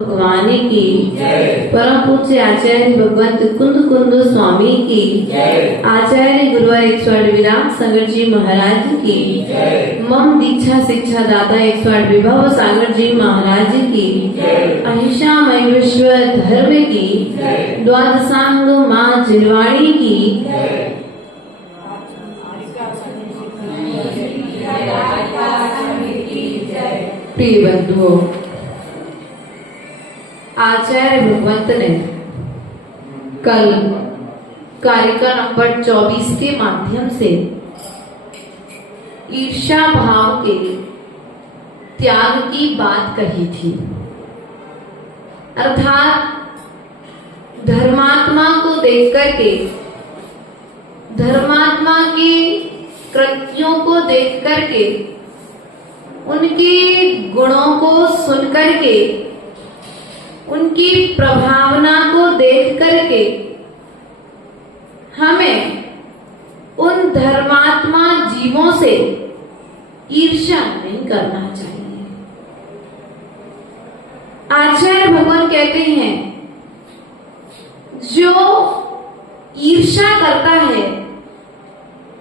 भगवान की परम पूज्य आचार्य भगवंत कुंद स्वामी की आचार्य गुरुवर 108 विराम सागर जी महाराज की मम दीक्षा शिक्षा दाता 108 विभव सागर जी महाराज की अहिंसा मय विश्व धर्म की द्वादशांग माँ जिनवाणी की प्रिय बंधुओं, आचार्य भगवंत ने कल कारिका नंबर 24 के माध्यम से ईर्ष्या भाव के त्याग की बात कही थी। अर्थात धर्मात्मा को देख करके, धर्मात्मा के कृत्यों को देख करके, उनके गुणों को सुन करके, उनकी प्रभावना को देख करके हमें उन धर्मात्मा जीवों से ईर्ष्या नहीं करना चाहिए। आचार्य भगवान कहते हैं, जो ईर्ष्या करता है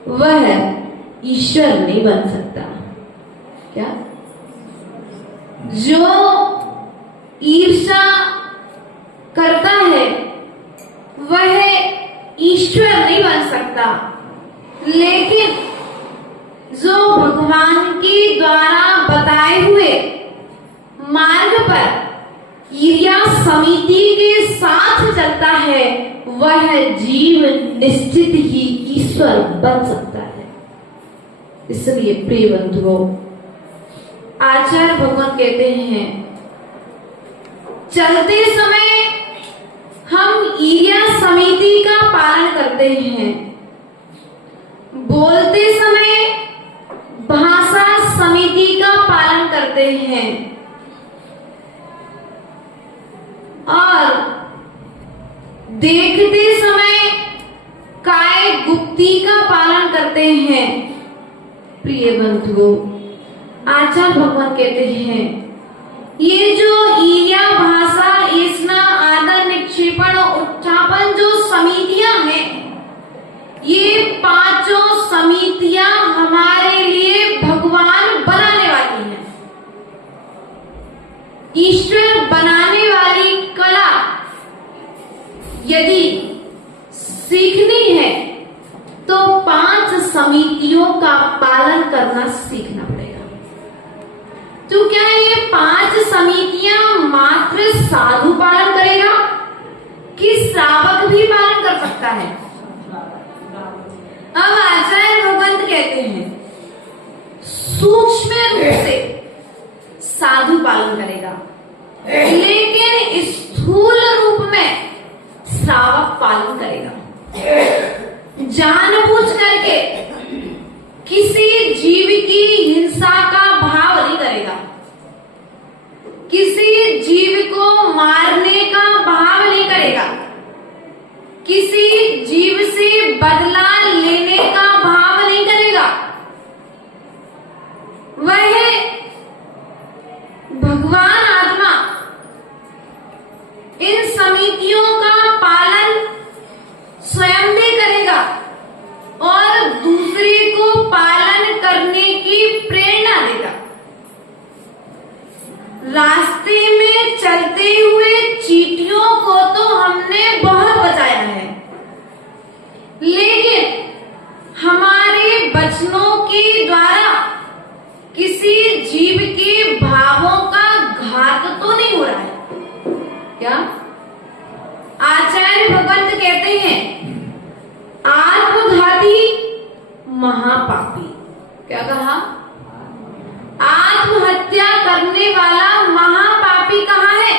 वह ईश्वर नहीं बन सकता। क्या? जो ईर्ष्या करता है वह ईश्वर नहीं बन सकता, लेकिन जो भगवान के द्वारा बताए हुए मार्ग पर ईर्ष्या समिति के साथ चलता है वह जीव निश्चित ही ईश्वर बन सकता है। इसलिए प्रिय बंधुओं, आचार्य भगवान कहते हैं, चलते समय हम ईर्ष्या समिति का पालन करते हैं, बोलते समय भाषा समिति का पालन करते हैं और देखते समय काय गुप्ती का पालन करते हैं। प्रिय बंधुओं, आचार्य भगवान कहते हैं, ये जो ईर्ष्या भाषा ईर्ष्या आदर निक्षेपण उत्थापन जो समितियां हैं, ये पांचों समितियां हमारे लिए भगवान बनाने वाली हैं। ईश्वर बनाने वाली कला यदि सीखनी है तो 5 समितियों का पालन करना सीखना पड़ेगा। तो क्या ये 5 समितियां मात्र साधु पालन करेगा कि श्रावक भी पालन कर सकता है? अब आचार्य भगवंत कहते हैं, सूक्ष्म रूप से साधु पालन करेगा, लेकिन स्थूल रूप में श्रावक पालन करेगा। जानबूझ करके किसी जीव की हिंसा का भाव नहीं करेगा, किसी जीव को मारने का भाव नहीं करेगा, किसी जीव से बदला लेने का भाव नहीं करेगा। वह भगवान आत्मा इन समितियों का पालन स्वयं भी करेगा और दूसरे को पालन करने की प्रेरणा देगा। रास्ते में चलते हुए चींटियों को तो हमने बहुत बचाया है, लेकिन हमारे वचनों के द्वारा किसी जीव के भावों का घात तो नहीं हो रहा है क्या? आचार्य भगवंत कहते हैं, आत्मघाती महापापी। क्या कहा? आत्महत्या करने वाला महापापी कहाँ है?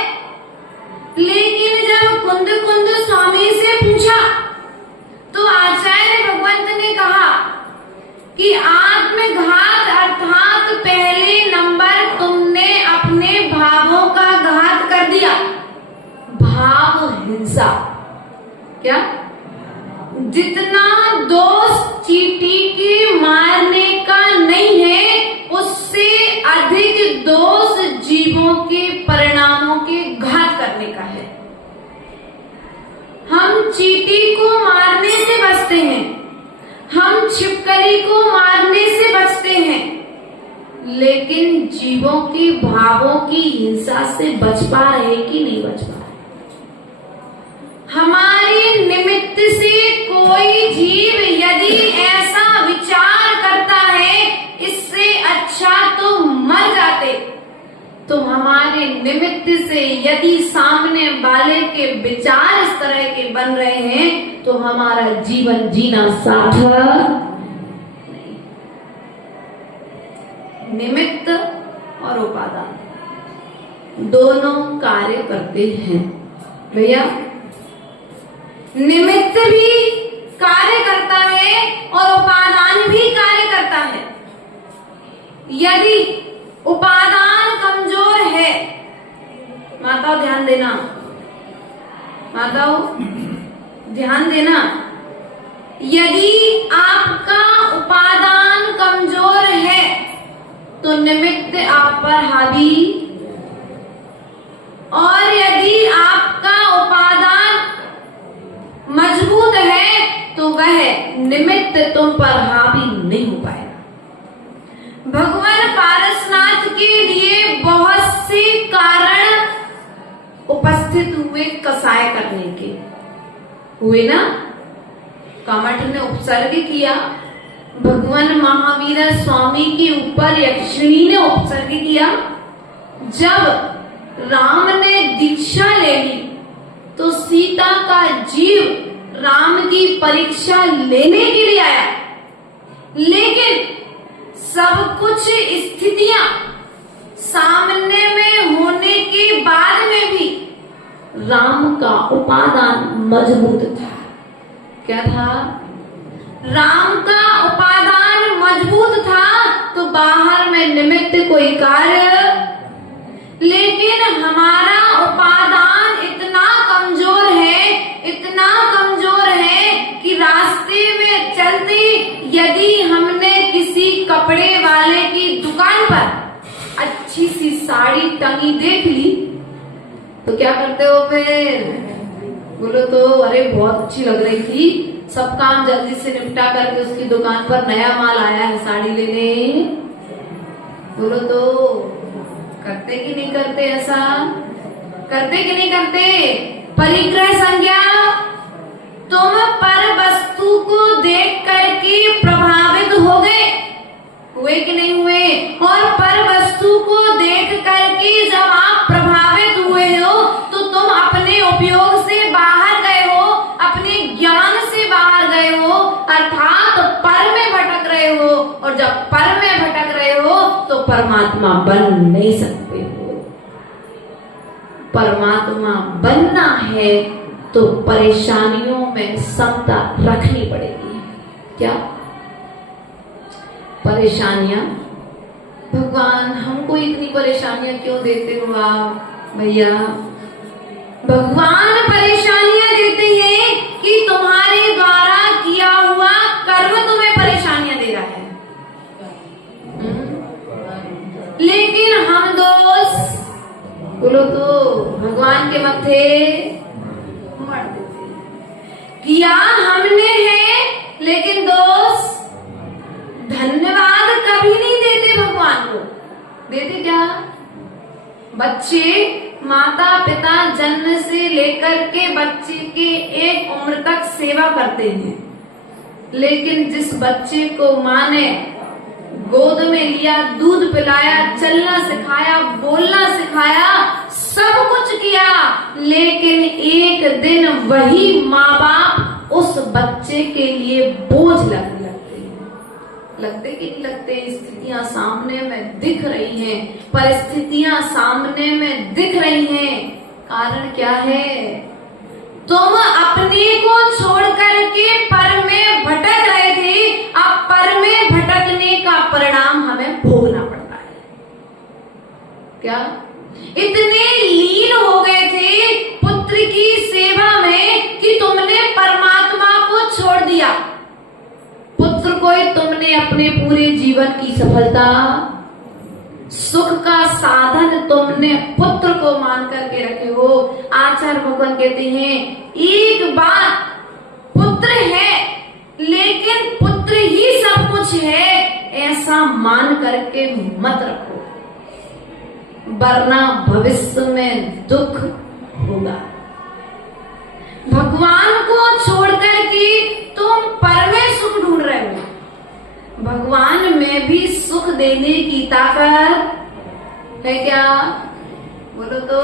लेकिन जब कुंद स्वामी से पूछा तो आचार्य भगवंत ने कहा कि आत्मघात अर्थात पहले नंबर तुमने अपने भावों का घात कर दिया। भाव हिंसा। क्या? जितना दोष चींटी के मारने का नहीं है, उससे अधिक दोष जीवों के परिणामों के घात हम चींटी को मारने से बचते हैं, हम छिपकली को मारने से बचते हैं, लेकिन जीवों की भावों की हिंसा से बच पा रहे कि नहीं बच पा रहे? हमारे निमित्त से कोई जीव यदि ऐसा विचार करता है इससे अच्छा तो मर जाते, तो हमारे निमित्त से यदि सामने वाले के विचार इस तरह के बन रहे हैं तो हमारा जीवन जीना सार्थक नहीं। निमित्त और उपादान दोनों कार्य करते हैं भैया। निमित्त भी कार्य करता है और उपादान भी कार्य करता है। यदि उपादान कमजोर है, माताओं ध्यान देना, माताओं ध्यान देना, यदि आपका उपादान कमजोर है तो निमित्त आप पर हावी, और यदि आपका उपादान मजबूत है तो वह निमित्त तुम पर हावी नहीं हो पाएगा। भगवान पारसनाथ के लिए बहुत से कारण उपस्थित हुए कसाय करने के, हुए ना। कामठ ने उपसर्ग किया, भगवान महावीर स्वामी के ऊपर यक्षिणी ने उपसर्ग किया। जब राम ने दीक्षा ले ली तो सीता का जीव राम की परीक्षा लेने के लिए आया, लेकिन सब कुछ स्थितियां सामने में होने के बाद में भी राम का उपादान मजबूत था। क्या था? राम का उपादान मजबूत था तो बाहर में निमित्त कोई कार्य, लेकिन हमारा उपादान इतना कमजोर है, इतना कमजोर है कि रास्ते में चलते यदि हमने किसी कपड़े वाले की दुकान पर अच्छी सी साड़ी टंगी देख ली तो क्या करते हो फिर? बोलो तो अरे बहुत अच्छी लग रही थी, सब काम जल्दी से निपटा करके उसकी दुकान पर नया माल आया है साड़ी लेने, बोलो तो करते कि नहीं करते? ऐसा करते कि नहीं करते? परिग्रह संज्ञा, तुम पर वस्तु को देख करके प्रभावित हो गए, हुए कि नहीं हुए? और पर वस्तु को देख करके जब आप प्रभावित हुए हो तो तुम अपने उपयोग से बाहर गए हो, अपने ज्ञान से बाहर गए हो, अर्थात पर में भटक रहे हो, और जब पर में भटक रहे हो तो परमात्मा बन नहीं सकते हो। परमात्मा बनना है तो परेशानियों में समता रखनी पड़ेगी। क्या परेशानियां? भगवान हमको इतनी परेशानियां क्यों देते हो आप भैया? भगवान परेशानियां देते हैं कि तुम्हारे द्वारा किया हुआ कर्म तुम्हें परेशानियां दे रहा है। लेकिन हम दोस्त बोलो तो भगवान के मत्थे मर देते, किया हमने है, लेकिन दोस्त धन्यवाद कभी नहीं देते भगवान को। देते क्या? बच्चे माता पिता जन्म से लेकर के बच्चे के एक उम्र तक सेवा करते हैं, लेकिन जिस बच्चे को माँ ने गोद में लिया, दूध पिलाया, चलना सिखाया, बोलना सिखाया, सब कुछ किया, लेकिन एक दिन वही माँ बाप उस बच्चे के लिए बोझ लगने लगते कि नहीं लगते? स्थितियां सामने में दिख रही हैं, परिस्थितियां सामने में दिख रही हैं। कारण क्या है? तुम अपने को छोड़ करके पर में भटक रहे थे, अब पर में भटकने का परिणाम हमें भोगना पड़ता है। क्या? इतने लीन हो गए थे पुत्र की सेवा में कि तुमने परमात्मा को छोड़ दिया। पुत्र को ही तुमने अपने पूरे जीवन की सफलता सुख का साधन तुमने पुत्र को मान करके रखे हो। आचार्य भगवान कहते हैं एक बात, पुत्र है लेकिन पुत्र ही सब कुछ है ऐसा मान करके मत रखो, वरना भविष्य में दुख होगा। भगवान को छोड़कर के तुम पर में सुख ढूंढ रहे हो, भगवान में भी सुख देने की ताकत है क्या? बोलो तो।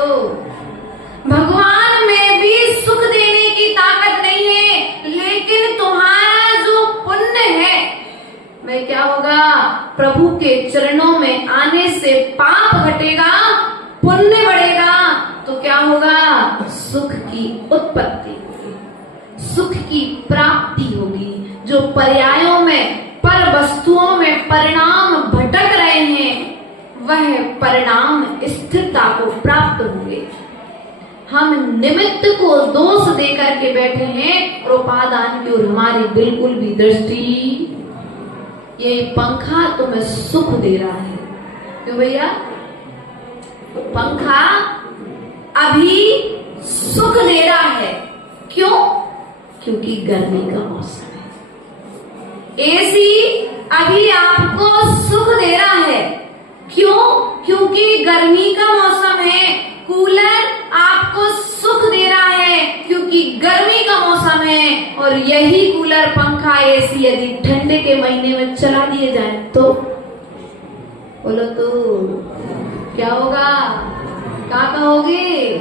भगवान में भी सुख देने की ताकत नहीं है, लेकिन तुम्हारा जो पुण्य है वह क्या होगा? प्रभु के चरणों में आने से पाप घटेगा, पुण्य बढ़ेगा, तो क्या होगा? सुख की उत्पत्ति होगी, सुख की प्राप्ति होगी। जो पर्यायों में, पर वस्तुओं में परिणाम भटक रहे हैं, वह परिणाम स्थिरता को प्राप्त होंगे। हम निमित्त को दोष देकर के बैठे हैं और उपादान की ओर हमारी बिल्कुल भी दृष्टि। ये पंखा तुम्हें सुख दे रहा है, क्यों भैया? पंखा अभी सुख दे रहा है, क्यों? क्योंकि गर्मी का मौसम है। एसी अभी आपको सुख दे रहा है, क्यों? क्योंकि गर्मी का मौसम है। कूलर आपको सुख दे रहा है क्योंकि गर्मी का मौसम है। और यही कूलर, पंखा, एसी यदि ठंडे के महीने में चला दिए जाए तो बोलो तो क्या होगा? क्या कहोगे?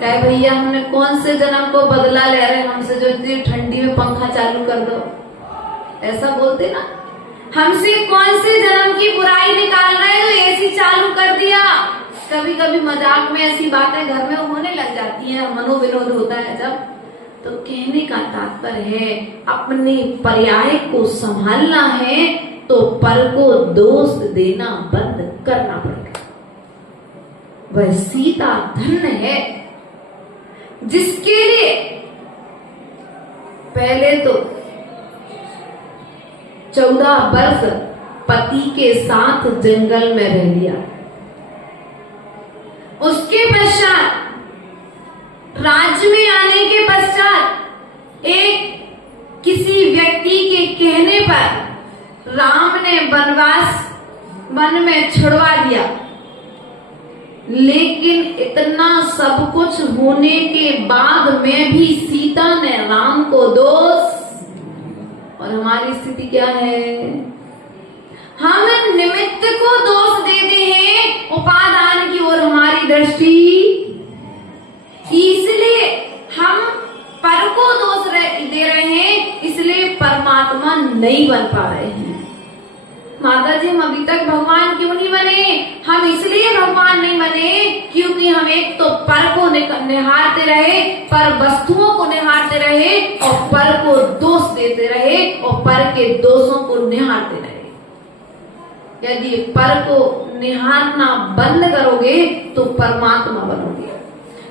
कहे भैया हमने कौन से जन्म को बदला ले रहे हमसे जो इतनी ठंडी में पंखा चालू कर दो, ऐसा बोलते ना। हमसे कौन से जन्म की बुराई निकाल रहे तो एसी चालू कर दिया। कभी कभी मजाक में ऐसी बातें घर में होने लग जाती हैं, मनोविनोद होता है जब। तो कहने का तात्पर्य है अपने पर्याय को संभालना है तो पर को दोष देना बंद करना पड़ेगा। वह सीता धन्य है जिसके लिए पहले तो 14 वर्ष पति के साथ जंगल में रह लिया, उसके पश्चात राज्य में आने के पश्चात एक किसी व्यक्ति के कहने पर राम ने वनवास वन में छुड़वा दिया। लेकिन इतना सब कुछ होने के बाद में भी सीता ने राम को दोष, और हमारी स्थिति क्या है? हम निमित्त को दोष देते हैं, उपादान की ओर हमारी दृष्टि, इसलिए हम पर को दोष दे रहे हैं, इसलिए परमात्मा नहीं बन पा रहे हैं। माता जी हम अभी तक भगवान क्यों नहीं बने? हम इसलिए भगवान नहीं बने क्योंकि हम एक तो पर को निहारते रहे, पर वस्तुओं को निहारते रहे और पर को दोष देते रहे और पर के दोषों को निहारते रहे। यदि पर को निहारना बंद करोगे तो परमात्मा बनोगे।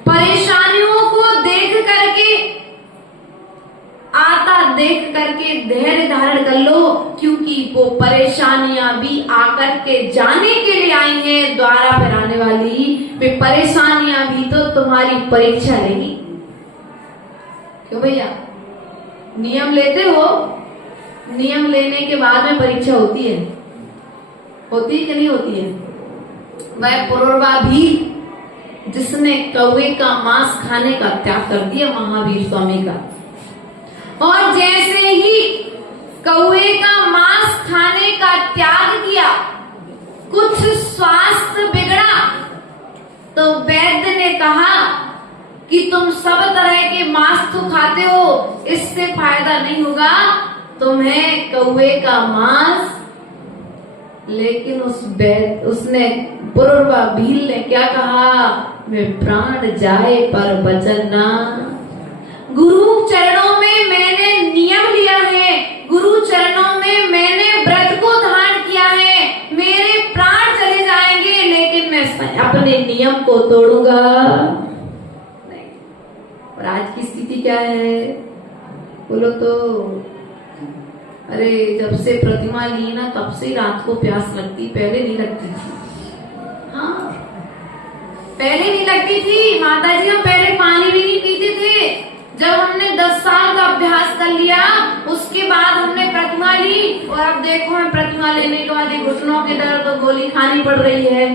परेशानियों को देख करके, आता देख करके धैर्य धारण कर लो, क्योंकि वो परेशानियां भी आकर के जाने के लिए आई हैं, द्वारा पर आने वाली वे परेशानियां भी तो तुम्हारी परीक्षा लेगी। क्यों भैया? नियम लेते हो, नियम लेने के बाद में परीक्षा होती है, होती है कि नहीं होती है? वह पुरुरवा भी जिसने कौवे का मांस खाने का त्याग कर दिया, महावीर स्वामी का, और जैसे ही कौवे का मांस खाने का त्याग किया, कुछ स्वास्थ्य बिगड़ा, तो वैद्य ने कहा कि तुम सब तरह के मांस तो खाते हो, इससे फायदा नहीं होगा, तुम्हें कौवे का मांस। लेकिन उसने पुरुरवा भील ने क्या कहा? मैं प्राण जाए पर वचन ना। गुरु चरणों में मैंने नियम लिया है, गुरु चरणों में मैंने व्रत को धारण किया है, मेरे प्राण चले जाएंगे लेकिन मैं अपने नियम को तोड़ूंगा नहीं। और आज की स्थिति क्या है बोलो तो? अरे जब से प्रतिमा ली ना तब से रात को प्यास लगती, पहले नहीं लगती थी। पहले नहीं लगती थी माता जी, हम पहले पानी भी नहीं पीते थे। जब हमने 10 साल का अभ्यास कर लिया उसके बाद हमने प्रतिमा ली, और अब देखो मैं प्रतिमा लेने के बाद घुटनों के दर्द तो गोली खानी पड़ रही है,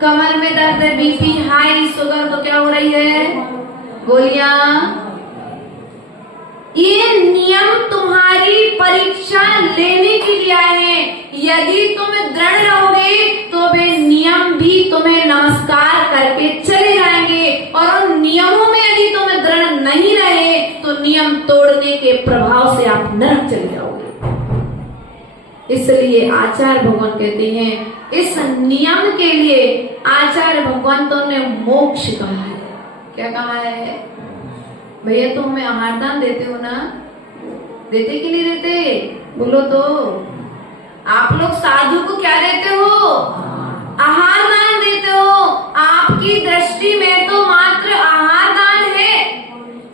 कमर में दर्द है, बीपी हाई, शुगर तो क्या हो रही है, गोलियां। ये नियम तुम्हारी परीक्षा लेने के लिए आए हैं। यदि तुम दृढ़ रहोगे तो वे नियम भी तुम्हें नमस्कार करके चले जाएंगे, और उन नियमों में यदि तुम दृढ़ नहीं रहे तो नियम तोड़ने के प्रभाव से आप नरक चले जाओगे। इसलिए आचार्य भगवान कहते हैं इस नियम के लिए आचार्य भगवंतों ने मोक्ष कहा है। क्या कहा है? भैया तुम हमें आहार दान देते हो ना, देते कि नहीं देते? बोलो तो। आप लोग साधु को क्या देते हो? आहार दान देते हो। आपकी दृष्टि में तो मात्र आहार दान है,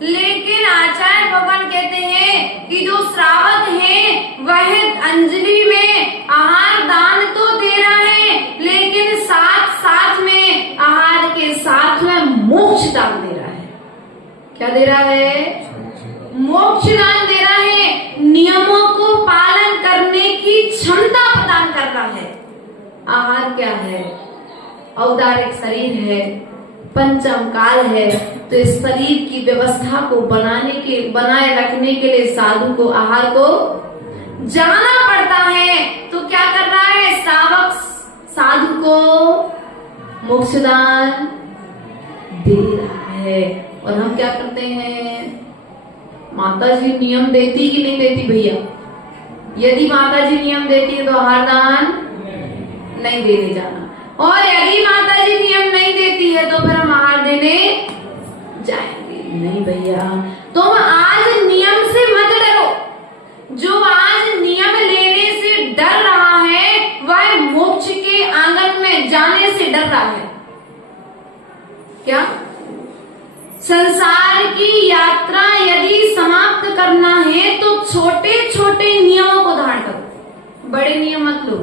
लेकिन आचार्य भगवान कहते हैं कि जो श्रावक है वह अंजलि में आहार दान तो दे रहा है, लेकिन साथ साथ में आहार के साथ में मोक्ष दान दे रहा है। क्या दे रहा है? मोक्ष दान दे रहा है। नियमों को पालन करने की क्षमता प्रदान कर रहा है। आहार क्या है? औदारिक शरीर है, पंचम काल है, तो इस शरीर की व्यवस्था को बनाए रखने के लिए साधु को आहार को जाना पड़ता है। तो क्या कर रहा है? श्रावक साधु को मोक्षदान दे रहा है। और हम क्या करते हैं? माता जी नियम देती कि नहीं देती भैया? यदि माता जी नियम देती है तो आहार दान नहीं देने जाना, और यदि माता जी नियम नहीं देती है तो फिर हम आहार देने जाएंगे नहीं भैया। तुम आज नियम से मत डरो। जो आज नियम लेने से डर रहा है वह मोक्ष के आंगन में जाने से डर रहा है। क्या? संसार की यात्रा यदि समाप्त करना है तो छोटे छोटे नियमों को धारण करो, बड़े नियम मत लो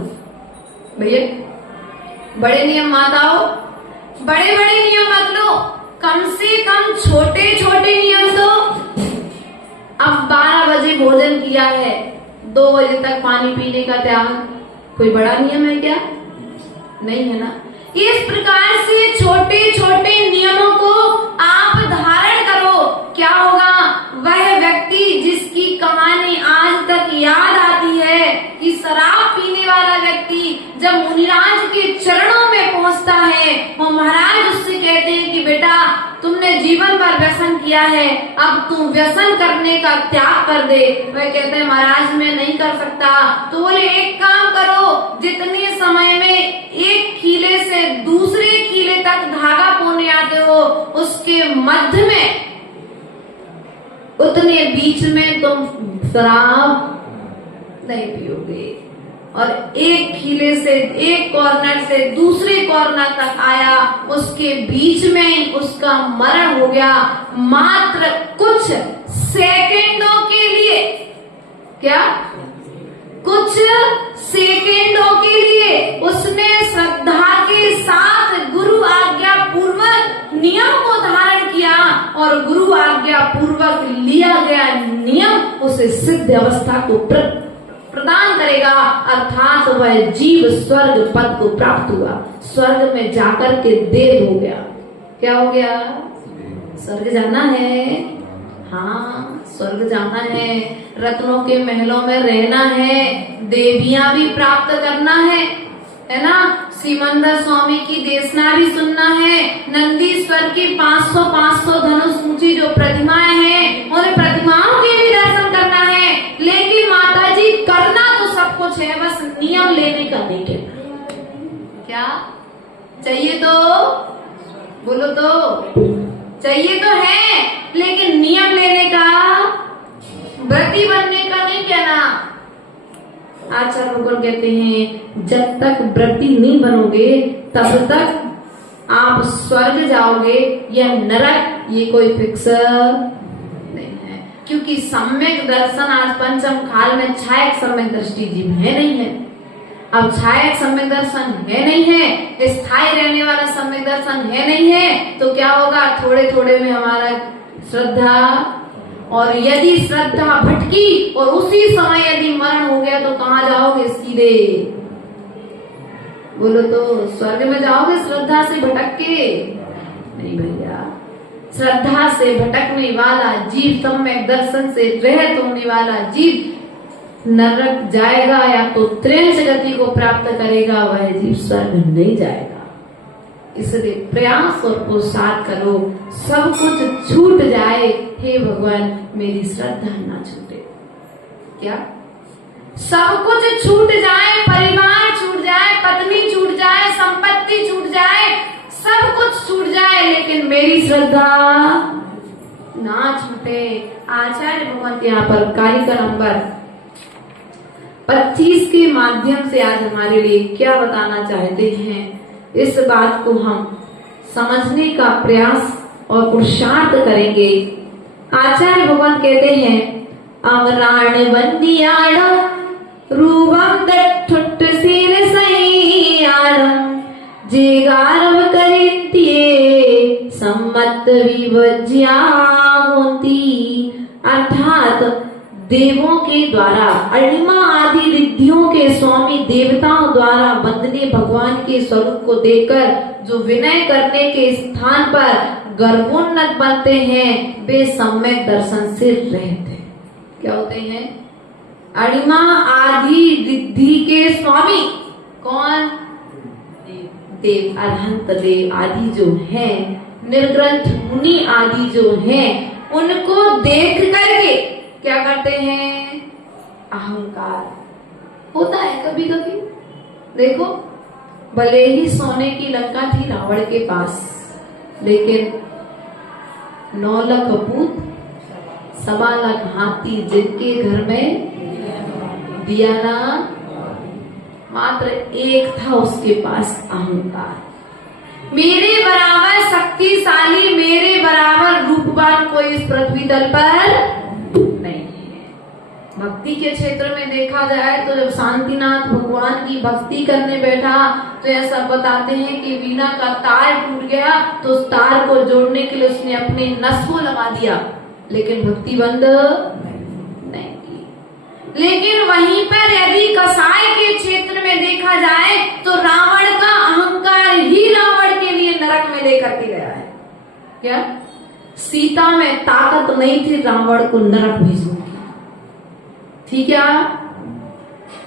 भैया। बड़े नियम मत आओ, बड़े बड़े नियम मत लो, कम से कम छोटे छोटे नियम दो। अब 12 बजे भोजन किया है, 2 बजे तक पानी पीने का त्याग, कोई बड़ा नियम है क्या? नहीं है ना। इस प्रकार से छोटे छोटे नियमों को आप धारण करो। क्या होगा? वह व्यक्ति जिसकी कहानी आज तक याद आती है कि शराब पीने वाला व्यक्ति जब मुनिराज के चरणों में पहुंचता है, वो महाराज उससे कहते हैं कि बेटा तुमने जीवन भर व्यसन किया है, अब तुम व्यसन करने का त्याग कर दे। वह कहते हैं महाराज मैं नहीं कर सकता। तो बोले एक काम करो, जितने समय में एक खीले से दूसरे खीले तक धागा पोने आते हो उसके मध्य में उतने बीच में तुम शराब नहीं पियोगे। और एक खीले से एक कॉर्नर से दूसरे कॉर्नर तक आया, उसके बीच में उसका मरण हो गया मात्र कुछ सेकंडों के लिए। क्या? कुछ सेकंडों के लिए उसने श्रद्धा के साथ गुरु आज्ञा पूर्वक नियम को धारण किया, और गुरु आज्ञा पूर्वक लिया गया नियम उसे सिद्ध अवस्था को प्रदान करेगा, अर्थात वह जीव स्वर्ग पद को प्राप्त हुआ, स्वर्ग में जाकर के देव हो गया। क्या हो गया? स्वर्ग जाना है। हाँ, स्वर्ग जाना है, रत्नों के महलों में रहना है, देवियां भी प्राप्त करना है ना। सिमंदर स्वामी की देशना भी सुनना है। नंदीश्वर की 500 धनुष ऊंची जो प्रतिमाएं हैं उन प्रतिमाओं के भी दर्शन करना है। लेकिन माता जी करना तो सब कुछ है, बस नियम लेने का नहीं कहना। क्या चाहिए? तो बोलो तो। चाहिए तो है, लेकिन नियम लेने का, व्रती बनने का नहीं कहना। आचार्य भगवान कहते हैं जब तक व्रती नहीं बनोगे तब तक आप स्वर्ग जाओगे या नरक, ये कोई फिक्स नहीं है। क्योंकि सम्यक दर्शन आज पंचम काल में छायक सम्यक दृष्टि जीव है नहीं है। अब छायक सम्यक दर्शन है नहीं है, स्थायी रहने वाला सम्यक दर्शन है नहीं है, तो क्या होगा, थोड़े थोड़े में हमारा श्रद्धा, और यदि श्रद्धा भटकी और उसी समय यदि मरण हो गया तो कहाँ जाओगे, सीधे बोलो तो स्वर्ग में जाओगे श्रद्धा से भटक के? नहीं भैया, श्रद्धा से भटकने वाला जीव, सम्यक दर्शन से रहित होने वाला जीव नरक जाएगा, या तो त्रेष गति को प्राप्त करेगा, वह जीव स्वर्ग नहीं जाएगा। इसलिए प्रयास और पुरुषार्थ करो, सब कुछ छूट जाए, हे भगवान मेरी श्रद्धा ना छूटे। क्या सब कुछ छूट जाए, परिवार छूट जाए, पत्नी छूट जाए, संपत्ति छूट जाए, सब कुछ छूट जाए, लेकिन मेरी श्रद्धा ना छूटे। आचार्य भगवंत यहाँ पर कारिका नंबर 25 के माध्यम से आज हमारे लिए क्या बताना चाहते हैं, इस बात को हम समझने का प्रयास और पुरुषार्थ करेंगे। आचार्य भगवान कहते हैं, अमराण बंदियाण रूपम दठुट सिर सैयाणम जे गारव करित्ये सम्मत विभज्या होती। अर्थात देवों के द्वारा, अणिमा आदि रिद्धियों के स्वामी देवताओं द्वारा वंदनीय भगवान के स्वरूप को देखकर जो विनय करने के स्थान पर गर्वोन्नत बनते हैं, वे सम्यक दर्शन से रहते हैं। क्या होते हैं? अणिमा आदि रिद्धि के स्वामी। कौन? देव, अरहंत देव आदि जो हैं, निर्ग्रंथ मुनि आदि जो हैं, उनको देख करके क्या करते हैं? अहंकार होता है कभी कभी। देखो, भले ही सोने की लंका थी रावण के पास, लेकिन 9 लाख पूत 1.25 लाख हाथी जिनके घर में दिया ना, मात्र एक था उसके पास अहंकार। मेरे बराबर शक्तिशाली, मेरे बराबर रूपवान कोई इस पृथ्वी तल पर नहीं है। भक्ति के क्षेत्र में देखा जाए तो जब शांतिनाथ भगवान की भक्ति करने बैठा तो ऐसा बताते हैं कि वीणा का तार टूट गया तो उस तार को जोड़ने के लिए उसने अपने नस को लगा दिया, लेकिन भक्ति बंद नहीं की। लेकिन वहीं पर यदि कसाई के क्षेत्र में देखा जाए तो रावण का अहंकार ही रावण के लिए नरक में लेकर के गया है। क्या? सीता में ताकत नहीं थी रावण को नरक भेजने की, ठीक है?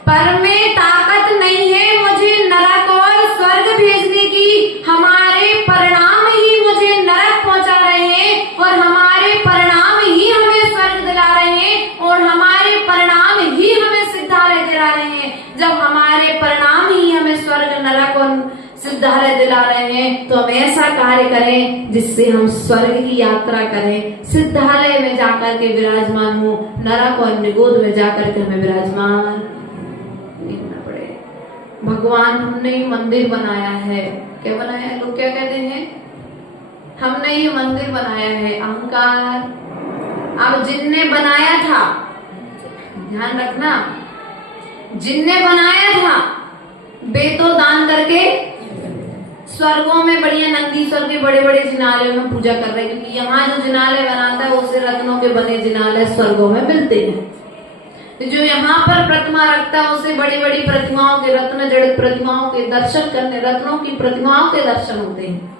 पर में ताकत नहीं है मुझे नरक और स्वर्ग भेजने की। हमारे परिणाम ही मुझे नरक पहुंचा रहे हैं और हमारे परिणाम ही हमें स्वर्ग दिला रहे हैं और हमारे परिणाम ही हमें सिद्धालय दिला रहे हैं। जब हमारे परिणाम ही हमें स्वर्ग, नरक और सिद्धालय दिला रहे हैं तो हम ऐसा कार्य करें जिससे हम स्वर्ग की यात्रा करें, सिद्धालय में जाकर के विराजमान हो, नरक और निगोद में जाकर के हमें विराजमान नहीं होना पड़े। भगवान हमने ही मंदिर बनाया है। क्या बनाया है? लोग क्या कहते हैं? हमने ही मंदिर बनाया है। अहंकार। अब जिनने बनाया था, ध्यान रखना, जिनने बनाया था वे तो दान करके स्वर्गों में बढ़िया नंदीश्वर के बड़े बड़े जिनालयों में पूजा कर रहे हैं, क्योंकि यहाँ जो जिनालय बनाता है उसे रत्नों के बने जिनालय स्वर्गों में मिलते हैं। तो जो यहाँ पर प्रतिमा रखता है उसे बड़ी बड़ी प्रतिमाओं के, रत्न जड़ित प्रतिमाओं के दर्शन करने, रत्नों की प्रतिमाओं के दर्शन होते हैं।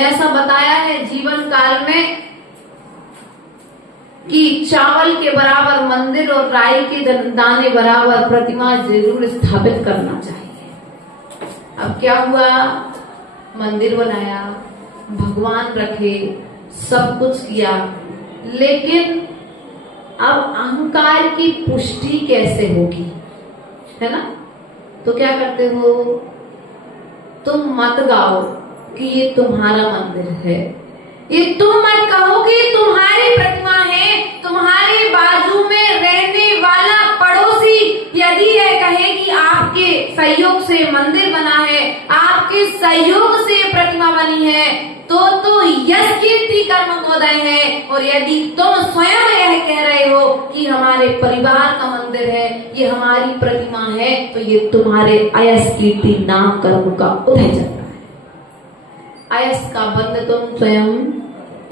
ऐसा बताया है जीवन काल में कि चावल के बराबर मंदिर और राई के दाने बराबर प्रतिमा जरूर स्थापित करना चाहिए। अब क्या हुआ? मंदिर बनाया, भगवान रखे, सब कुछ किया, लेकिन अब अहंकार की पुष्टि कैसे होगी, है ना? तो क्या करते हो? तुम मत गाओ कि ये तुम्हारा मंदिर है, ये तुम मत कहो कि तुम्हारी प्रतिमा है। तुम्हारे बाजू में रहने वाला पड़ोसी यदि यह कहे कि आपके सहयोग से मंदिर बना है, आपके सहयोग से प्रतिमा बनी है, तो यश कीर्ति कर्म गोदय है। और यदि तुम स्वयं यह कह रहे हो कि हमारे परिवार का मंदिर है, ये हमारी प्रतिमा है, तो ये तुम्हारे अयस कीर्ति नाम कर्म का उदय चल रहा है। अयस का बंध तुम स्वयं,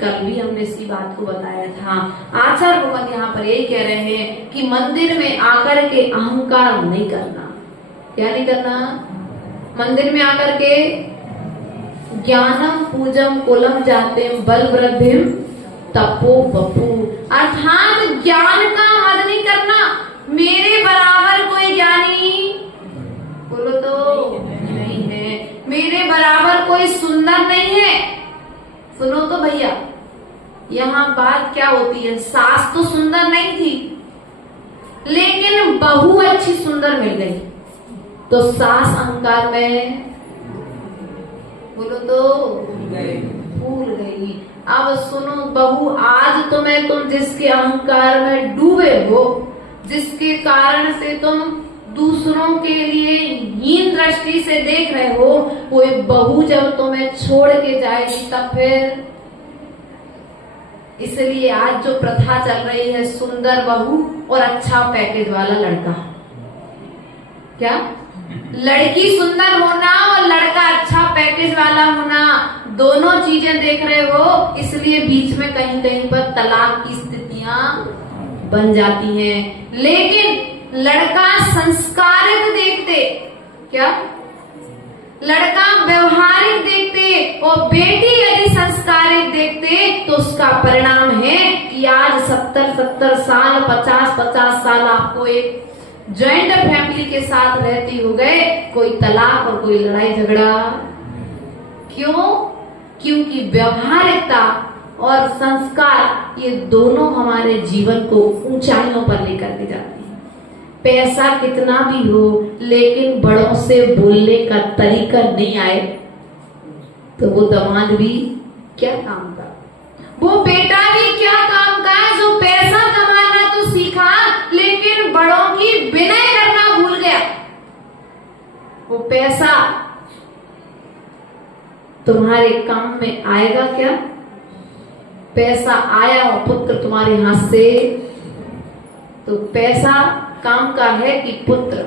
कल भी हमने इसी बात को बताया था। आचार्य भगवान यहाँ पर यही कह रहे हैं कि मंदिर में आकर के अहंकार नहीं करना। क्या नहीं करना? मंदिर में आकर के ज्ञानम पूजम कुलम जाते बल वृद्धिम तपो बपू, अर्थात ज्ञान का मद नहीं करना। मेरे बराबर कोई ज्ञानी बोलो तो नहीं है, मेरे बराबर कोई सुंदर नहीं है। सुनो तो भैया, यहाँ बात क्या होती है, सास तो सुंदर नहीं थी लेकिन बहू अच्छी सुंदर मिल गई, तो सास अहंकार में बोलो तो भूल गई। अब सुनो बहू, आज तुम जिसके अहंकार में डूबे हो, जिसके कारण से तुम दूसरों के लिए हीन दृष्टि से देख रहे हो, वो बहू जब तुम्हें छोड़ के जाएगी तब फिर। इसलिए आज जो प्रथा चल रही है, सुंदर बहू और अच्छा पैकेज वाला लड़का। क्या? लड़की सुंदर होना और लड़का अच्छा पैकेज वाला होना, दोनों चीजें देख रहे हो, इसलिए बीच में कहीं कहीं पर तलाक की स्थितियां बन जाती हैं। लेकिन लड़का संस्कारित देखते, क्या? लड़का व्यवहारिक देखते और बेटी यदि संस्कारित देखते, तो उसका परिणाम है कि आज 70-70 साल 50-50 साल आपको एक जॉइंट फैमिली के साथ रहती हो गए, कोई तलाक और कोई लड़ाई झगड़ा। क्यों? क्योंकि व्यवहारिकता और संस्कार ये दोनों हमारे जीवन को ऊंचाइयों पर लेकर के जाते हैं। पैसा कितना भी हो, लेकिन बड़ों से बोलने का तरीका नहीं आए तो वो दामाद भी क्या काम का, वो बेटा भी क्या काम का है जो पैसा कमाना तो सीखा लेकिन बड़ों की विनय करना भूल गया। वो पैसा तुम्हारे काम में आएगा क्या? पैसा आया और पुत्र तुम्हारे हाथ से, तो पैसा काम का है कि पुत्र।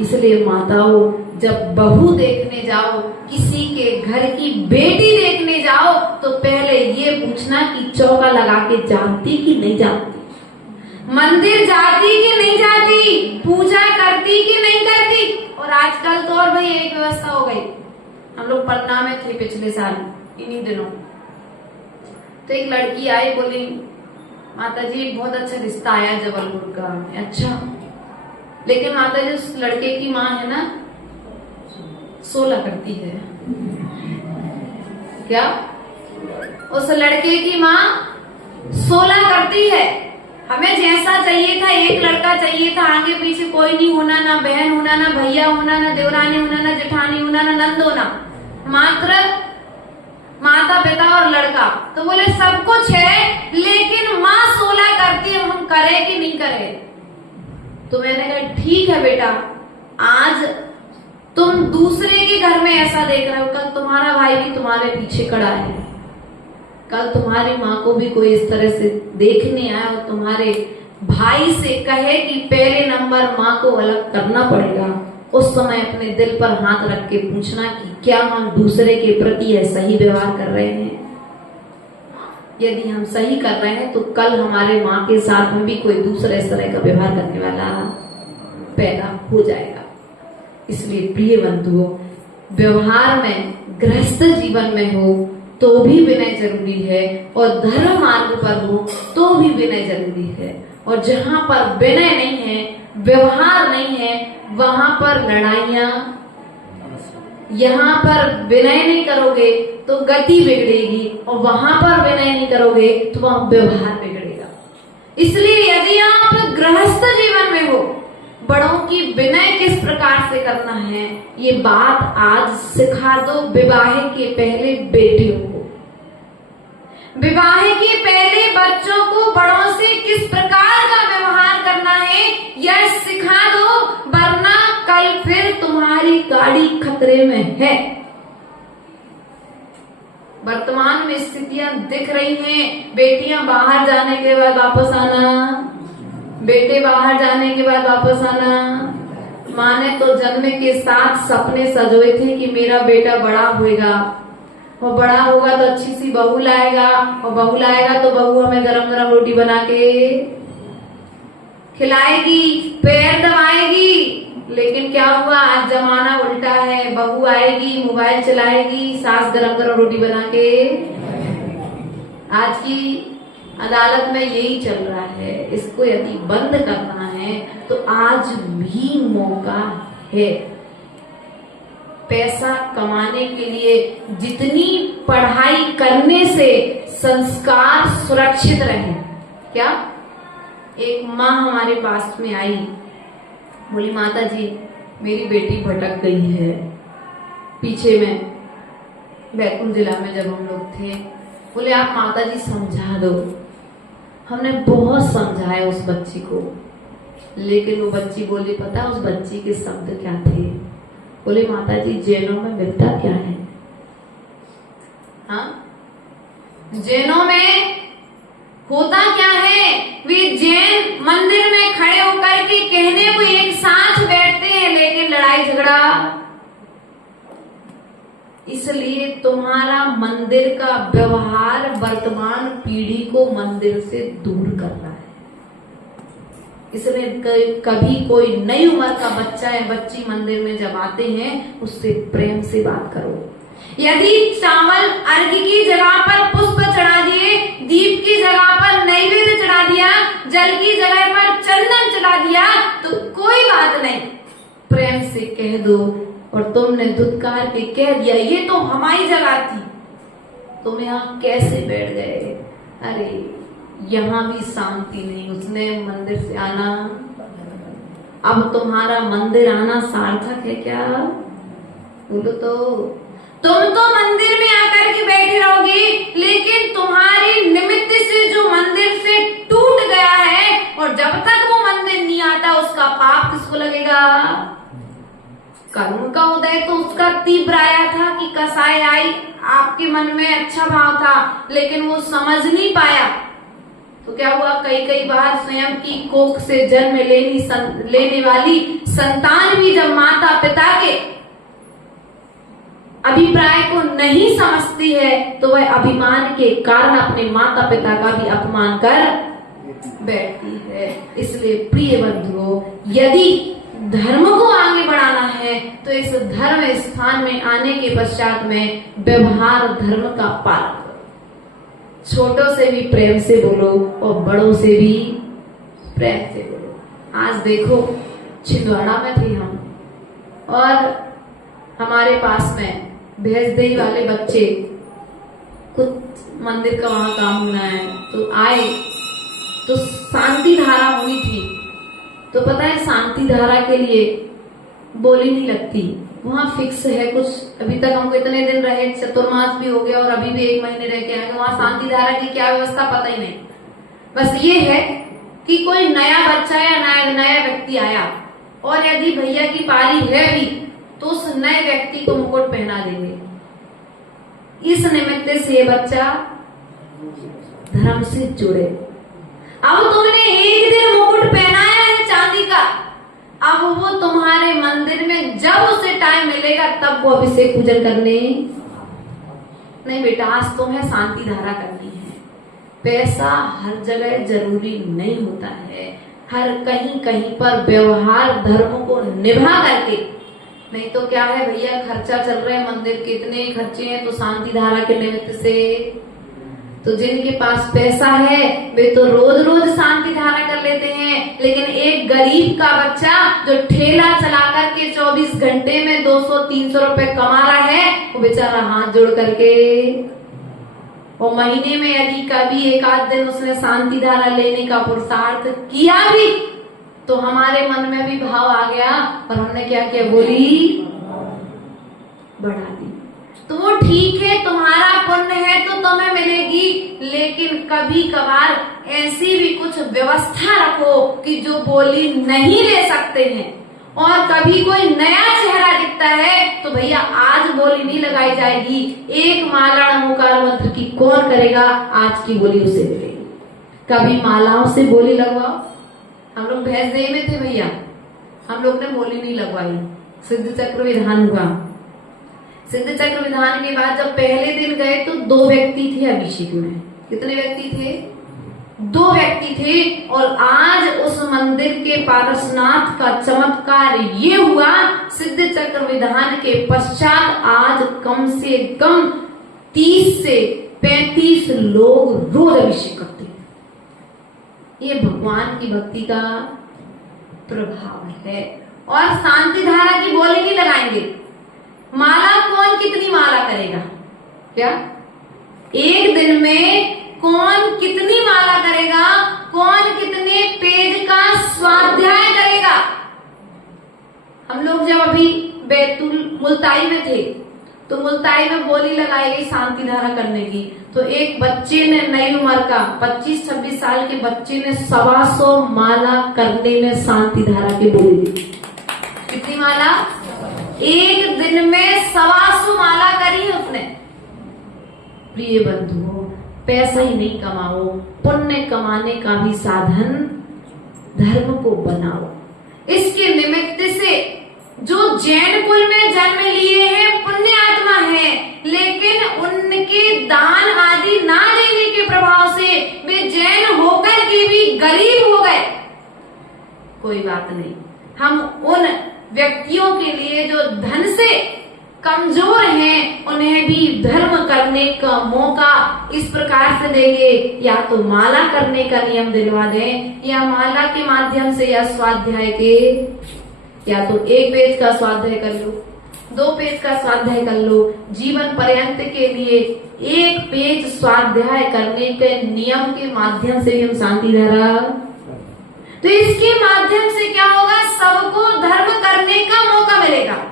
इसलिए माताओं, जब बहू देखने जाओ, किसी के घर की बेटी देखने जाओ, तो पहले ये पूछना कि चौका लगा के जाती कि नहीं जाती, मंदिर जाती कि नहीं जाती, पूजा करती कि नहीं करती। और आजकल तो और भाई एक व्यवस्था हो गई। हम लोग पटना में थे पिछले साल इन्हीं दिनों, तो एक लड़की आई, बोली माता जी बहुत अच्छा रिश्ता आया जबलपुर का। अच्छा, लेकिन माता जी उस लड़के की माँ है ना 16 करती है। क्या? उस लड़के की माँ 16 करती है। हमें जैसा चाहिए था, एक लड़का चाहिए था, आगे पीछे कोई नहीं होना, ना बहन होना, ना भैया होना, ना देवरानी होना, ना जेठानी होना, ना नंद होना, मात्र माता पिता और लड़का। तो बोले सब कुछ है लेकिन माँ 16 करती है, हम करें कि नहीं करें? तो मैंने कहा ठीक है बेटा, आज तुम दूसरे के घर में ऐसा देख रहे हो, कल तुम्हारा भाई भी तुम्हारे पीछे खड़ा है, कल तुम्हारी माँ को भी कोई इस तरह से देखने आया और तुम्हारे भाई से कहे कि पहले नंबर माँ को अलग करना पड़ेगा, उस समय अपने दिल पर हाथ रख के पूछना कि क्या हम दूसरे के प्रति है सही व्यवहार कर रहे हैं। यदि हम सही कर रहे हैं तो कल हमारे माँ के साथ में भी कोई दूसरा इस तरह का व्यवहार करने वाला पैदा हो जाएगा। इसलिए प्रिय बंधुओं, व्यवहार में, गृहस्थ जीवन में हो तो भी विनय जरूरी है, और धर्म मार्ग पर हो तो भी विनय जरूरी है। और जहां पर विनय नहीं है, व्यवहार नहीं है, वहां पर लड़ाइयां, यहाँ पर विनय नहीं करोगे तो गति बिगड़ेगी, और वहां पर विनय नहीं करोगे तो वहां व्यवहार बिगड़ेगा। इसलिए यदि आप गृहस्थ जीवन में हो, बड़ों की विनय किस प्रकार से करना है, ये बात आज सिखा दो विवाह के पहले बेटियों को। विवाह के पहले बच्चों को बड़ों से किस प्रकार का व्यवहार करना है यह सिखा दो, वरना कल फिर तुम्हारी गाड़ी खतरे में है। वर्तमान में स्थितियां दिख रही हैं। बेटियां बाहर जाने के बाद वापस आना, बेटे बाहर जाने के बाद वापस आना। माँ ने तो जन्म के साथ सपने सजोए थे कि मेरा बेटा बड़ा होगा, वो बड़ा होगा तो अच्छी सी बहू लाएगा, और बहू लाएगा तो बहू हमें गरम गरम रोटी बना के खिलाएगी, पैर दबाएगी। लेकिन क्या हुआ, आज जमाना उल्टा है। बहू आएगी, मोबाइल चलाएगी, सास गरम गरम रोटी बना के। आज की अदालत में यही चल रहा है। इसको यदि बंद करना है तो आज भी मौका है। पैसा कमाने के लिए जितनी पढ़ाई करने से संस्कार सुरक्षित रहे। क्या एक माँ हमारे पास में आई, बोली माता जी मेरी बेटी भटक गई है। पीछे में बैकुंठ जिला में जब हम लोग थे, बोले आप माता जी समझा दो। हमने बहुत समझाया उस बच्ची को, लेकिन वो बच्ची बोली, पता उस बच्ची के शब्द क्या थे? बोले माता जी जैनों में मिलता क्या है? हाँ, जैनों में होता क्या है? वे जैन मंदिर में खड़े होकर के कहने को एक साथ बैठते हैं, लेकिन लड़ाई झगड़ा। इसलिए तुम्हारा मंदिर का व्यवहार वर्तमान पीढ़ी को मंदिर से दूर कर रहा है। इसलिए कभी कोई नई उम्र का बच्चा या बच्ची मंदिर में जब आते हैं, उससे प्रेम से बात करो। यदि चावल अर्घ की जगह पर पुष्प चढ़ा दिए, दीप की जगह पर नैवेद्य चढ़ा दिया, जल की जगह पर चंदन चढ़ा दिया, तो कोई बात नहीं, प्रेम से कह दो। और तुमने धुतकार के कह दिया ये तो हमारी जगह थी, तुम यहाँ कैसे बैठ गए? अरे यहाँ भी शांति नहीं, उसने मंदिर से आना। अब तुम्हारा मंदिर आना सार्थक है क्या? बोलो तो। तुम तो मंदिर में आकर के बैठे रहोगे, लेकिन तुम्हारे निमित्त से जो मंदिर से टूट गया है, और जब तक वो मंदिर नहीं आता उसका पाप किसको लगेगा? कर्म का उदय तो उसका तीव्र आया था कि कसाई आई, आपके मन में अच्छा भाव था, लेकिन वो समझ नहीं पाया। तो क्या हुआ, कई बार स्वयं की कोख से जन्म लेने वाली संतान भी जब माता पिता के अभिप्राय को नहीं समझती है, तो वह अभिमान के कारण अपने माता पिता का भी अपमान कर बैठती है। इसलिए प्रिय बंधुओं, यदि धर्म को आगे बढ़ाना है तो इस धर्म स्थान में आने के पश्चात में व्यवहार धर्म का पालन करो। छोटों से भी प्रेम से बोलो और बड़ों से भी प्रेम से बोलो। आज देखो, छिंदवाड़ा में थे हम, और हमारे पास में भैंसदेही वाले बच्चे, कुछ मंदिर का वहां काम होना है, तो आए, तो शांति धारा हुई थी। तो पता है शांति धारा के लिए बोली नहीं लगती, वहां फिक्स है कुछ। अभी तक हमको इतने दिन रहे, चतुर्मास भी हो गया और अभी भी 1 महीने रह के आएंगे, वहां शांति धारा की क्या व्यवस्था पता ही नहीं। बस ये है कि कोई नया बच्चा या नया व्यक्ति आया, और यदि भैया की पारी है भी, तो उस नए व्यक्ति को मुकुट पहना देंगे। इस निमित्त से ये बच्चा धर्म से जुड़े। अब तुमने एक दिन मुकुट पहनाया है चांदी का, अब वो तुम्हारे मंदिर में जब उसे टाइम मिलेगा तब वो अभिषेक पूजन करने नहीं। बेटा, आज तुम्हें शांति धारा करनी है। पैसा हर जगह जरूरी नहीं होता है, हर कहीं पर व्यवहार धर्म को निभा करके। नहीं तो क्या है भैया, खर्चा चल रहे हैं मंदिर के, इतने खर्चे हैं, तो शांति धारा के निमित्त से तो जिनके पास पैसा है वे तो रोज शांति धारा कर लेते हैं, लेकिन एक गरीब का बच्चा जो ठेला चला करके 24 घंटे में 200-300 रुपए कमा रहा है, वो बेचारा हाथ जोड़ करके, और महीने में यदि कभी 1-8 दिन उसने शांति धारा लेने का पुरुषार्थ किया भी, तो हमारे मन में भी भाव आ गया और हमने क्या किया, बोली बढ़ा दी। तो वो ठीक है, तुम्हारा पुण्य है तो तुम्हें मिलेगी, लेकिन कभी कभार ऐसी भी कुछ व्यवस्था रखो कि जो बोली नहीं ले सकते हैं और कभी कोई नया चेहरा दिखता है तो भैया आज बोली नहीं लगाई जाएगी। एक माला नमोकार मंत्र की कौन करेगा, आज की बोली उसे मिलेगी। कभी मालाओं से बोली लगवाओ। हम लोग भैंसदेही में थे भैया, हम लोग ने बोली नहीं लगवाई, सिद्ध चक्र विधान हुआ। सिद्ध चक्र विधान के बाद जब पहले दिन गए तो 2 व्यक्ति थे अभिषेक में। कितने व्यक्ति थे? 2 व्यक्ति थे। और आज उस मंदिर के पारसनाथ का चमत्कार ये हुआ, सिद्ध चक्र विधान के पश्चात आज कम से कम 30 से 35 लोग रोज अभिषेक करते हैं। ये भगवान की भक्ति का प्रभाव है। और शांति धारा की बोली नहीं लगाएंगे। माला कौन कितनी माला करेगा? क्या एक दिन में कौन कितनी माला करेगा? कौन कितने पेज का स्वाध्याय करेगा? हम लोग जब अभी बैतूल मुल्ताई में थे तो मुल्ताई में बोली लगाई गई शांति धारा करने की। तो एक बच्चे ने, नई उम्र का 25-26 साल के बच्चे ने 125 माला करने में शांति धारा की बोली दी। कितनी माला? एक दिन में 125 माला करी उसने। प्रिय बंधुओं, पैसा ही नहीं कमाओ, पुण्य कमाने का भी साधन धर्म को बनाओ। इसके निमित्त से जो जैन कुल में जन्म लिए हैं पुण्य आत्मा है, लेकिन उनके दान आदि ना देने के प्रभाव से वे जैन होकर के भी गरीब हो गए। कोई बात नहीं, हम उन व्यक्तियों के लिए जो धन से कमजोर हैं उन्हें भी धर्म करने का मौका इस प्रकार से देंगे। या तो माला करने का नियम दिलवा दें, या माला के माध्यम से, या स्वाध्याय के, या तो 1 पेज का स्वाध्याय कर लो, 2 पेज का स्वाध्याय कर लो। जीवन पर्यंत के लिए 1 पेज स्वाध्याय करने के नियम के माध्यम से हम शांति धारा, तो इसके माध्यम से क्या होगा? सबको धर्म करने का मौका मिलेगा।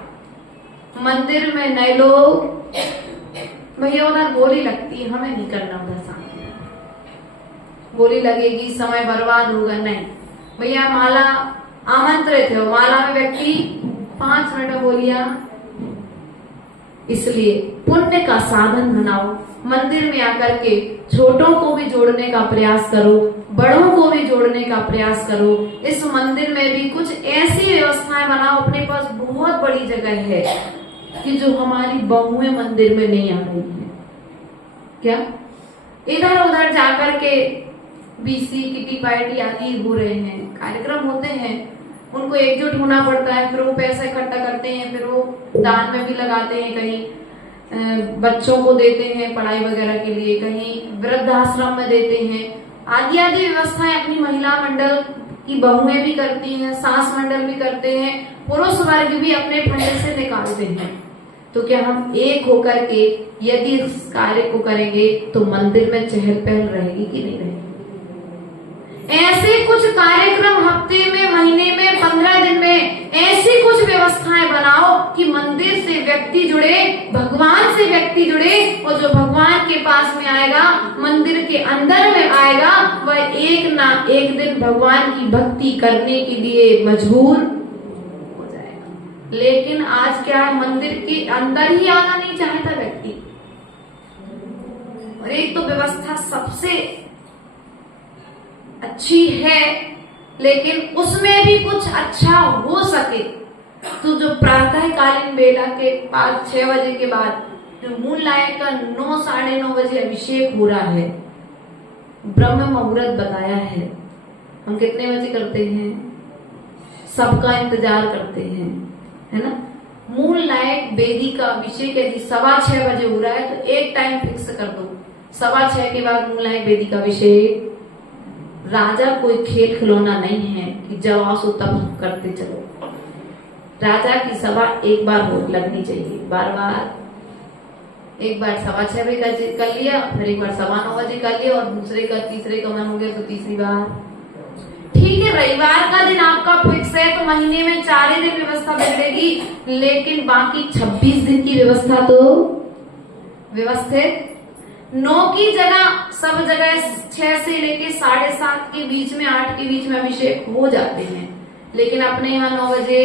मंदिर में नए लोग, भैया उधर बोली लगती है, हमें नहीं करना उधर शांति, बोली लगेगी, समय बर्बाद होगा। नहीं भैया, माला आमंत्रित है, माला में व्यक्ति 5 मिनट में बोलिया। इसलिए पुण्य का साधन बनाओ। मंदिर में आकर के छोटों को भी जोड़ने का प्रयास करो, बड़ों को भी जोड़ने का प्रयास करो। इस मंदिर में भी कुछ ऐसी व्यवस्थाएं बनाओ। अपने पास बहुत बड़ी जगह है कि जो हमारी बहुएं मंदिर में नहीं आ रही है। क्या इधर उधर जाकर के बीसी किटी पार्टी आदि हो रहे हैं, कार्यक्रम होते हैं, उनको एकजुट होना पड़ता है, फिर वो पैसा इकट्ठा करते हैं, फिर वो दान में भी लगाते हैं, कहीं बच्चों को देते हैं पढ़ाई वगैरह के लिए, कहीं वृद्धाश्रम में देते हैं, आदि आदि व्यवस्थाएं अपनी महिला मंडल की बहुएं भी करती हैं, सास मंडल भी करते हैं, पुरुष वर्ग भी अपने फंड से निकालते हैं। तो क्या हम एक होकर के यदि इस कार्य को करेंगे तो मंदिर में चहल पहल रहेगी कि नहीं रहेगी? ऐसे कुछ कार्यक्रम हफ्ते में, महीने में, 15 दिन में ऐसी कुछ व्यवस्थाएं बनाओ कि मंदिर से व्यक्ति जुड़े, भगवान से व्यक्ति जुड़े, और जो भगवान के पास में आएगा, मंदिर के अंदर में आएगा, वह एक ना एक दिन भगवान की भक्ति करने के लिए मजबूर हो जाएगा। लेकिन आज क्या है, मंदिर के अंदर ही आना नहीं चाहता व्यक्ति। और एक तो व्यवस्था सबसे अच्छी है, लेकिन उसमें भी कुछ अच्छा हो सके तो जो प्रातःकालीन बेला के बाद 6 बजे के बाद जो मूल लायक का 9 साढ़े 9 बजे अभिषेक हो रहा है, ब्रह्म मुहूर्त बताया है, हम कितने बजे करते हैं? सबका इंतजार करते हैं, है ना। मूल लायक वेदी का अभिषेक यदि 6:15 बजे हो रहा है तो एक टाइम फिक्स कर दो, 6:15 के बाद मूल लायक वेदी का अभिषेक। राजा कोई खेल खिलौना नहीं है कि जब आओ तब करते चलो। राजा की सभा एक बार हो लगनी चाहिए, बार बार। एक बार 6:15 बजे कर लिया, फिर एक बार 9:15 बजे कर लिया, और दूसरे का तीसरे का मन हो गया तो तीसरी बार। ठीक है, रविवार का दिन आपका फिक्स है तो महीने में 4 दिन व्यवस्था बिगड़ेगी, लेकिन बाकी 26 दिन की व्यवस्था तो व्यवस्थित। 9 की जगह सब जगह 6 से लेके 7:30 के बीच में, 8 के बीच में अभिषेक हो जाते हैं। लेकिन अपने यहाँ 9 बजे।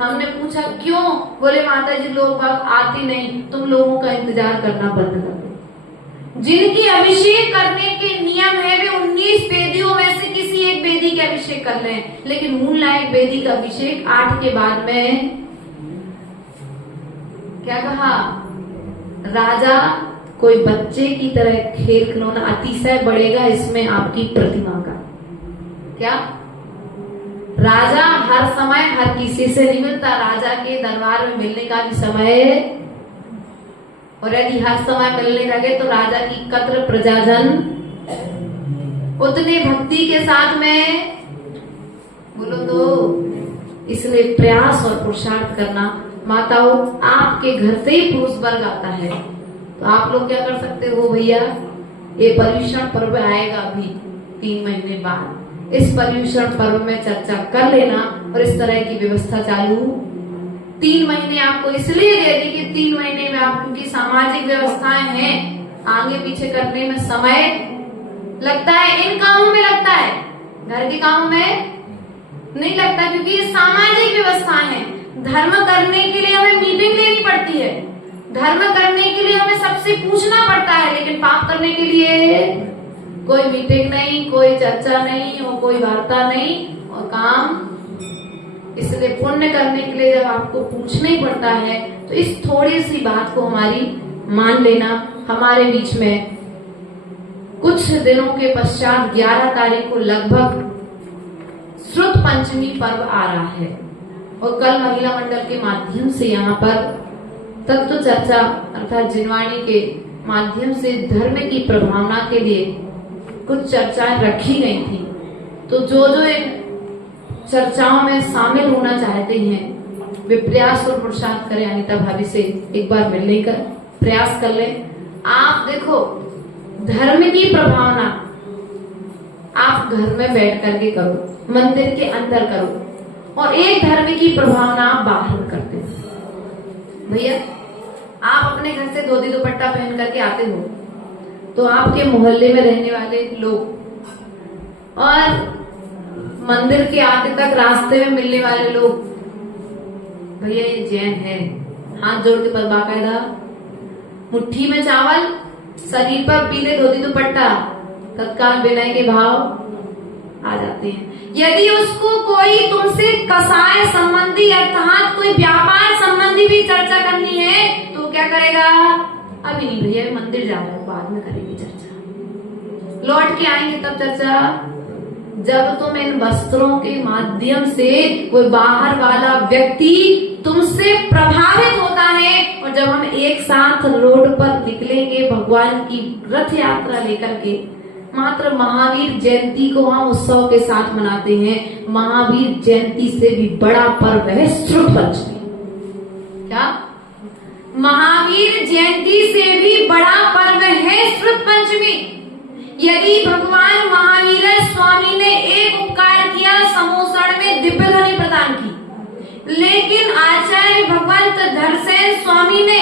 हमने पूछा क्यों? बोले माता जी लोग बाग आती नहीं, तुम लोगों का इंतजार करना बंद कर दो। जिनकी अभिषेक करने के नियम है वे 19 वेदियों में से किसी एक वेदी के अभिषेक कर लें, लेकिन मूनलाइट वेदी का अभिषेक 8 के बाद में। क्या कहा? राजा कोई बच्चे की तरह खेल खिलौना अतिशय बढ़ेगा इसमें आपकी प्रतिमा का। क्या? राजा हर समय हर किसी से नहीं मिलता, राजा के दरबार में मिलने का भी समय, और यदि हर समय मिलने लगे तो राजा की कत्र प्रजाजन उतने भक्ति के साथ में बोलो तो। इसलिए प्रयास और पुरुषार्थ करना। माताओं, आपके घर से ही पुरुष वर्ग आता है, तो आप लोग क्या कर सकते हो भैया? ये पर्युषण पर्व आएगा अभी 3 महीने बाद, इस पर्युषण पर्व में चर्चा कर लेना और इस तरह की व्यवस्था चालू 3 महीने आपको इसलिए दे दी कि 3 महीने में आपकी सामाजिक व्यवस्थाएं हैं, आगे पीछे करने में समय लगता है, इन कामों में लगता है, घर के कामों में नहीं लगता, क्योंकि ये सामाजिक व्यवस्थाएं हैं। धर्म करने के लिए हमें मीटिंग लेनी पड़ती है, धर्म करने के लिए हमें सबसे पूछना पड़ता है, लेकिन पाप करने के लिए कोई मीटिंग नहीं, कोई चर्चा नहीं और कोई वार्ता नहीं और काम। इसलिए पुण्य करने के लिए जब आपको पूछना ही पड़ता है तो इस थोड़ी सी बात को हमारी मान लेना। हमारे बीच में कुछ दिनों के पश्चात 11 तारीख को लगभग श्रुत पंचमी पर्व आ रहा है और कल महिला मंडल के माध्यम से यहाँ पर तत्व चर्चा अर्थात जिनवाणी के माध्यम से धर्म की प्रभावना के लिए कुछ चर्चाएं रखी गई थी। तो जो इन चर्चाओं में शामिल होना चाहते हैं वे प्रयास और पुरुषार्थ करें। अनिता भाभी से एक बार मिलने का प्रयास कर ले। आप देखो, धर्म की प्रभावना आप घर में बैठ करके करो, मंदिर के अंदर करो, और एक धर्म की प्रभावना आप बाहर करते हो। भैया, आप अपने घर से धोती दुपट्टा पहन करके आते हो तो आपके मोहल्ले में रहने वाले लोग और मंदिर के आते तक रास्ते में मिलने वाले लोग, भैया ये जैन है, हाथ जोड़ के बाकायदा मुट्ठी में चावल, शरीर पर पीले धोती दुपट्टा, तत्काल विनय के भाव आ जाते हैं। यदि उसको कोई तुमसे कसाय संबंधी अर्थात कोई व्यापार संबंधी भी चर्चा करनी है तो क्या करेगा? अभी नहीं भैया, मंदिर जा रहे हो, बाद में करेंगे चर्चा, लौट के आएंगे तब चर्चा। जब तुम इन वस्त्रों के माध्यम से कोई बाहर वाला व्यक्ति तुमसे प्रभावित होता है और जब हम एक साथ रोड पर निकलेंगे भगवान की रथ यात्रा लेकर के, मात्र महावीर जयंती को हम उत्सव के साथ मनाते हैं, महावीर जयंती से भी बड़ा पर्व है श्रुत पंचमी। क्या? महावीर जयंती से भी बड़ा पर्व है श्रुत पंचमी। यदि भगवान महावीर स्वामी ने एक उपकार किया, समोसण में दिव्य ध्वनि प्रदान की, लेकिन आचार्य भगवंत धरसेन स्वामी ने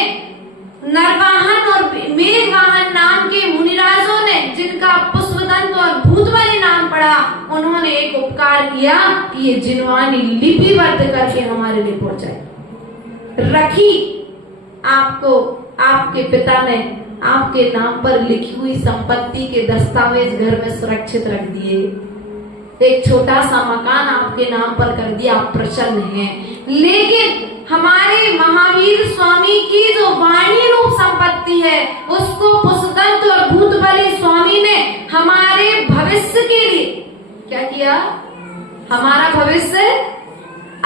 नरवाहन और मेघवाहन नाम के मुनिराजों ने, जिनका पुष्पदंत और भूतबली नाम पड़ा, उन्होंने एक उपकार किया कि ये जिनवानी लिपिबद्ध करके हमारे लिए पहुंचाई, रखी। आपको आपके पिता ने आपके नाम पर लिखी हुई संपत्ति के दस्तावेज घर में सुरक्षित रख दिए, एक छोटा सा मकान आपके नाम पर कर दिया, आप प्रसन्न हैं। लेकिन हमारे महावीर स्वामी की जो वाणी रूप संपत्ति है उसको पुष्पदंत और भूतबली स्वामी ने हमारे भविष्य के लिए क्या किया? हमारा भविष्य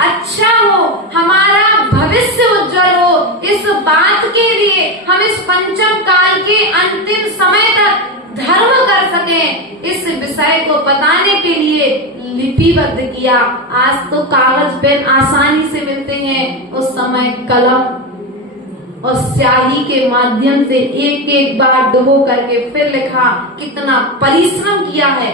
अच्छा हो, हमारा भविष्य उज्जवल हो, इस बात के लिए हम इस पंचम काल के अंतिम समय तक धर्म कर सके, इस विषय को बताने के लिए लिपिबद्ध किया। आज तो कागज पेन आसानी से मिलते हैं, उस समय कलम और स्याही के माध्यम से एक एक बार डुबो करके फिर लिखा, कितना परिश्रम किया है।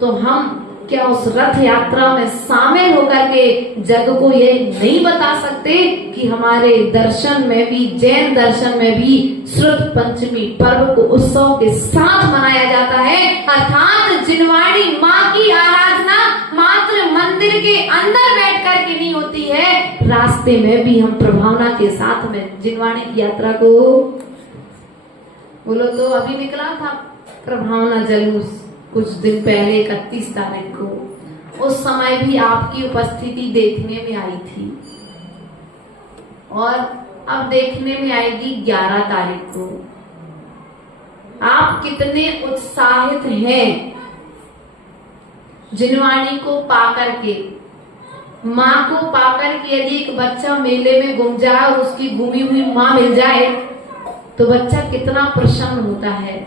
तो हम क्या उस रथ यात्रा में शामिल होकर के जग को ये नहीं बता सकते कि हमारे दर्शन में भी, जैन दर्शन में भी श्रुत पंचमी पर्व को उत्सव के साथ मनाया जाता है, अर्थात जिनवाणी माँ की आराधना मात्र मंदिर के अंदर बैठ कर के नहीं होती है, रास्ते में भी हम प्रभावना के साथ में जिनवाणी की यात्रा को बोलो तो अभी निकला था प्रभावना जुलूस कुछ दिन पहले 31 तारीख को। उस समय भी आपकी उपस्थिति देखने में आई थी और अब देखने में आएगी 11 तारीख को। आप कितने उत्साहित हैं जिनवाणी को पाकर के, माँ को पाकर के। यदि एक बच्चा मेले में घूम जाए और उसकी गुमी हुई माँ मिल जाए तो बच्चा कितना प्रसन्न होता है।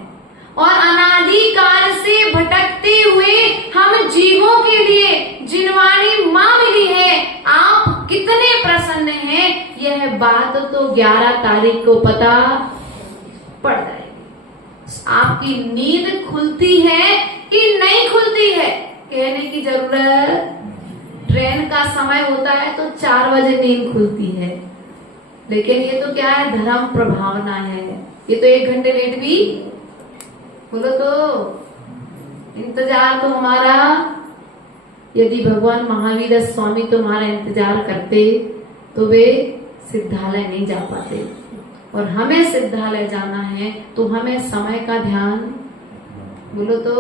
और अनादिकाल से भटकते हुए हम जीवों के लिए जिनवाणी माँ मिली है, आप कितने प्रसन्न हैं, यह बात तो 11 तारीख को पता पड़ जाएगी। आपकी नींद खुलती है कि नहीं खुलती है, कहने की जरूरत। ट्रेन का समय होता है तो 4 बजे नींद खुलती है, लेकिन ये तो क्या है, धर्म प्रभावना है। ये तो 1 घंटे लेट भी बोलो तो इंतजार तो हमारा, यदि भगवान महावीर स्वामी तुम्हारा इंतजार करते तो वे सिद्धालय नहीं जा पाते। और हमें सिद्धालय जाना है तो हमें समय का ध्यान, बोलो तो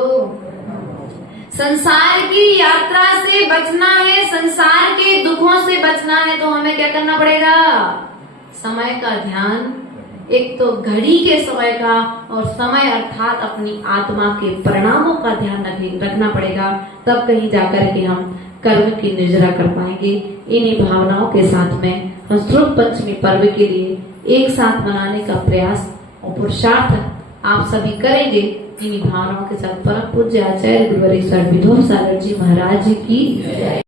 संसार की यात्रा से बचना है, संसार के दुखों से बचना है, तो हमें क्या करना पड़ेगा, समय का ध्यान। एक तो घड़ी के समय का, और समय अर्थात अपनी आत्मा के परिणामों का ध्यान रखना पड़ेगा। तब कहीं जाकर के हम कर्म की निर्जरा कर पाएंगे। इन्हीं भावनाओं के साथ में हम शुक्ल पंचमी पर्व के लिए एक साथ मनाने का प्रयास और पुरुषार्थ आप सभी करेंगे। इन्हीं भावनाओं के साथ परम पूज्य आचार्य गुरुवर ईश्वर विधोब सागर जी महाराज की जय।